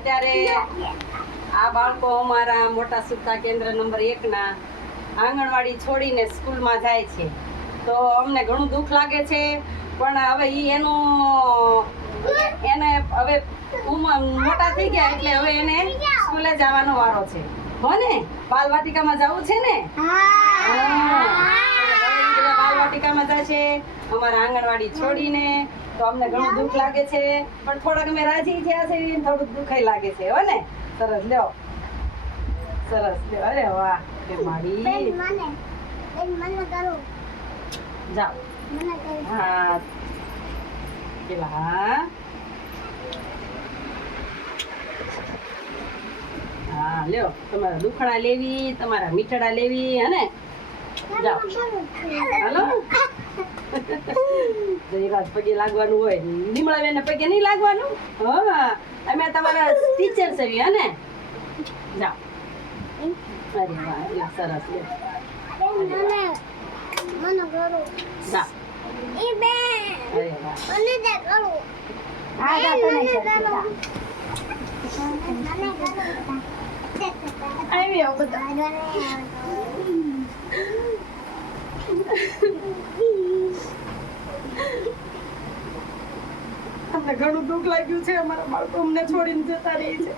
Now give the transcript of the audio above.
અત્યારે આ બાળકો અમારા મોટા સુતા કેન્દ્ર નંબર 1 ના આંગણવાડી છોડીને સ્કૂલમાં જાય છે, તો અમને ઘણું દુઃખ લાગે છે. પણ હવે એને હવે મોટા થઈ ગયા એટલે હવે એને સ્કૂલે જવાનો વારો છે. હો ને, બાલવાટિકામાં જવું છે ને? બાલવાટિકામાં જાય છે અમારા આંગણવાડી છોડીને, તો અમને ઘણું દુઃખ લાગે છે, પણ થોડાક અમે રાજી થયા છે, થોડુંક દુઃખ લાગે છે. હો ને, સરસ લ્યો, સરસ લ્યો. અરે વાહ, કે મારી જાઓ. હા પેલા હા લ્યો, તમારા દુખડા લેવી, તમારા મીઠડા લેવી, હે જાઓ. હાલો, જયરાજ પગે લાગવાનું હોય, લીમડા બેન પગે નહીં લાગવાનું. હા, અમે તમારા ટીચર છે, હે ને? જાઓ. અરે વાહ, સરસ લ્યો. જાઓ. અરે અમને ઘણું દુઃખ લાગ્યું છે, અમારા બાળકો અમને છોડીને જતા રહી છે.